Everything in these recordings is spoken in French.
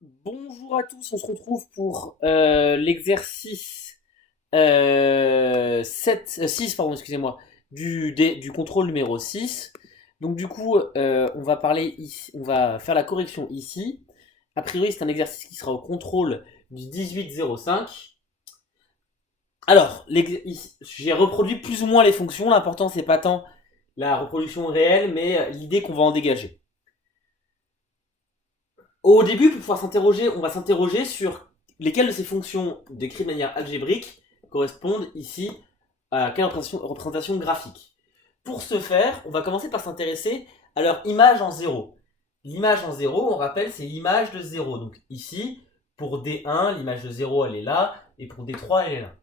Bonjour à tous, on se retrouve pour l'exercice 6 pardon, excusez-moi, du contrôle numéro 6. Donc du coup, on va parler ici, on va faire la correction ici. A priori, c'est un exercice qui sera au contrôle du 18,05. Alors, j'ai reproduit plus ou moins les fonctions. L'important, c'est pas tant la reproduction réelle, mais l'idée qu'on va en dégager. Au début, pour pouvoir s'interroger, on va s'interroger sur lesquelles de ces fonctions décrites de manière algébrique correspondent ici à quelle représentation graphique. Pour ce faire, on va commencer par s'intéresser à leur image en zéro. L'image en zéro, on rappelle, c'est l'image de zéro. Donc ici, pour D1, l'image de zéro, elle est là, et pour D3, elle est là.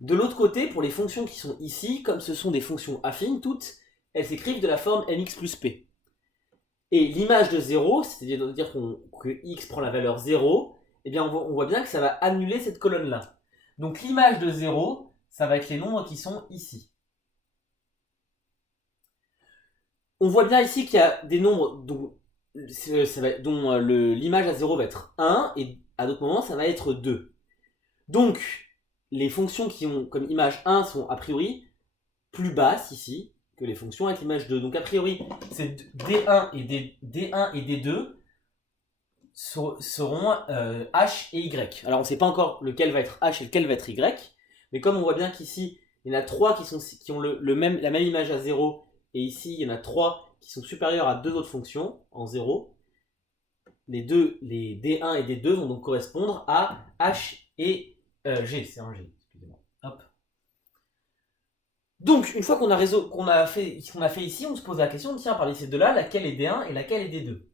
De l'autre côté, pour les fonctions qui sont ici, comme ce sont des fonctions affines toutes, elles s'écrivent de la forme mx plus p. Et l'image de 0, c'est-à-dire que x prend la valeur 0, eh bien on voit bien que ça va annuler cette colonne-là. Donc l'image de 0, ça va être les nombres qui sont ici. On voit bien ici qu'il y a des nombres dont l'image à 0 va être 1, et à d'autres moments, ça va être 2. Donc, les fonctions qui ont comme image 1 sont a priori plus basses ici que les fonctions avec l'image 2. Donc a priori, c'est D1 et D2 seront H et Y. Alors on ne sait pas encore lequel va être H et lequel va être Y, mais comme on voit bien qu'ici, il y en a 3 qui ont la même image à 0, et ici, il y en a 3 qui sont supérieurs à deux autres fonctions en 0, les D1 et D2 vont donc correspondre à H et G. C'est un G, excusez-moi. Hop. Donc, une fois qu'on a fait ce qu'on a fait ici, on se pose la question, tiens, parmi ces deux-là, laquelle est D1 et laquelle est D2?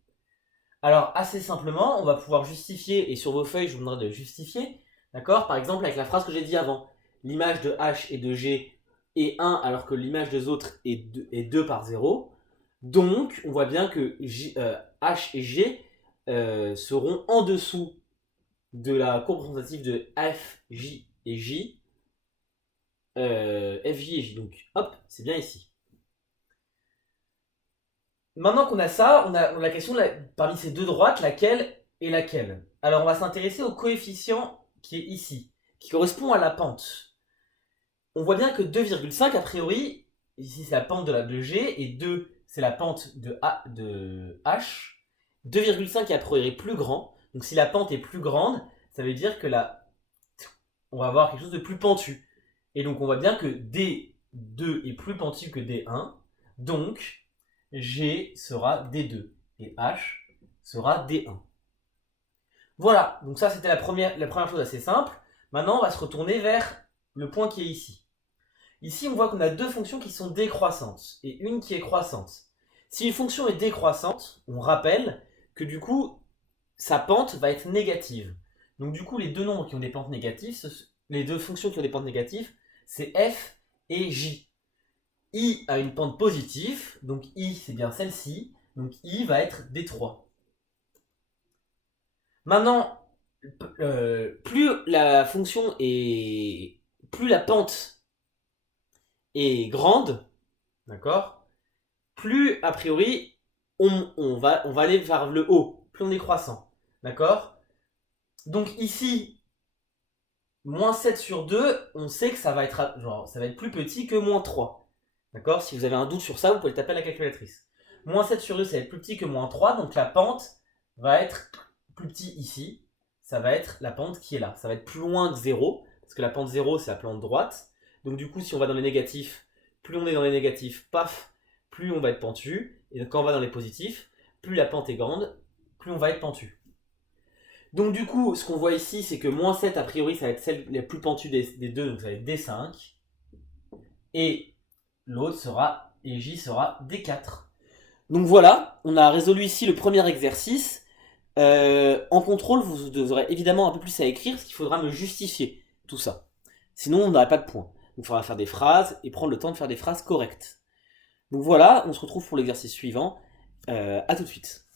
Alors, assez simplement, on va pouvoir justifier, et sur vos feuilles, je vous demanderai de justifier, d'accord? Par exemple, avec la phrase que j'ai dit avant, l'image de H et de G est 1, alors que l'image des autres est 2 par 0. Donc, on voit bien que H et G seront en dessous de la courbe représentative de F, J et J. F, J et J. Donc, hop, c'est bien ici. Maintenant qu'on a ça, on a la question parmi ces deux droites, laquelle est laquelle? Alors on va s'intéresser au coefficient qui est ici, qui correspond à la pente. On voit bien que 2,5 a priori, ici c'est la pente de G, et 2 c'est la pente de H. 2,5 est a priori plus grand, donc si la pente est plus grande, ça veut dire que on va avoir quelque chose de plus pentu. Et donc on voit bien que D2 est plus pentu que D1, donc G sera D2 et H sera D1. Voilà, donc ça c'était la première chose assez simple. Maintenant on va se retourner vers le point qui est ici. Ici on voit qu'on a deux fonctions qui sont décroissantes et une qui est croissante. Si une fonction est décroissante, on rappelle que du coup sa pente va être négative. Donc du coup les deux nombres qui ont des pentes négatives, les deux fonctions qui ont des pentes négatives, c'est f et j. I a une pente positive, donc I c'est bien celle-ci, donc I va être D3. Maintenant, plus la fonction est. Plus la pente est grande, d'accord? Plus a priori on va aller vers le haut, plus on est croissant, d'accord? Donc ici, moins 7 sur 2, on sait que ça va être plus petit que moins 3. D'accord? Si vous avez un doute sur ça, vous pouvez le taper à la calculatrice. Moins 7 sur 2, ça va être plus petit que moins 3, donc la pente va être plus petit ici. Ça va être la pente qui est là. Ça va être plus loin de 0, parce que la pente 0, c'est la pente droite. Donc du coup, si on va dans les négatifs, plus on est dans les négatifs, paf, plus on va être pentu. Et quand on va dans les positifs, plus la pente est grande, plus on va être pentu. Donc du coup, ce qu'on voit ici, c'est que moins 7, a priori, ça va être celle la plus pentue des deux, donc ça va être D5. Et l'autre sera, et J sera D4. Donc voilà, on a résolu ici le premier exercice. En contrôle, vous aurez évidemment un peu plus à écrire, parce qu'il faudra me justifier tout ça. Sinon, on n'aurait pas de points. Donc il faudra faire des phrases et prendre le temps de faire des phrases correctes. Donc voilà, on se retrouve pour l'exercice suivant. À tout de suite.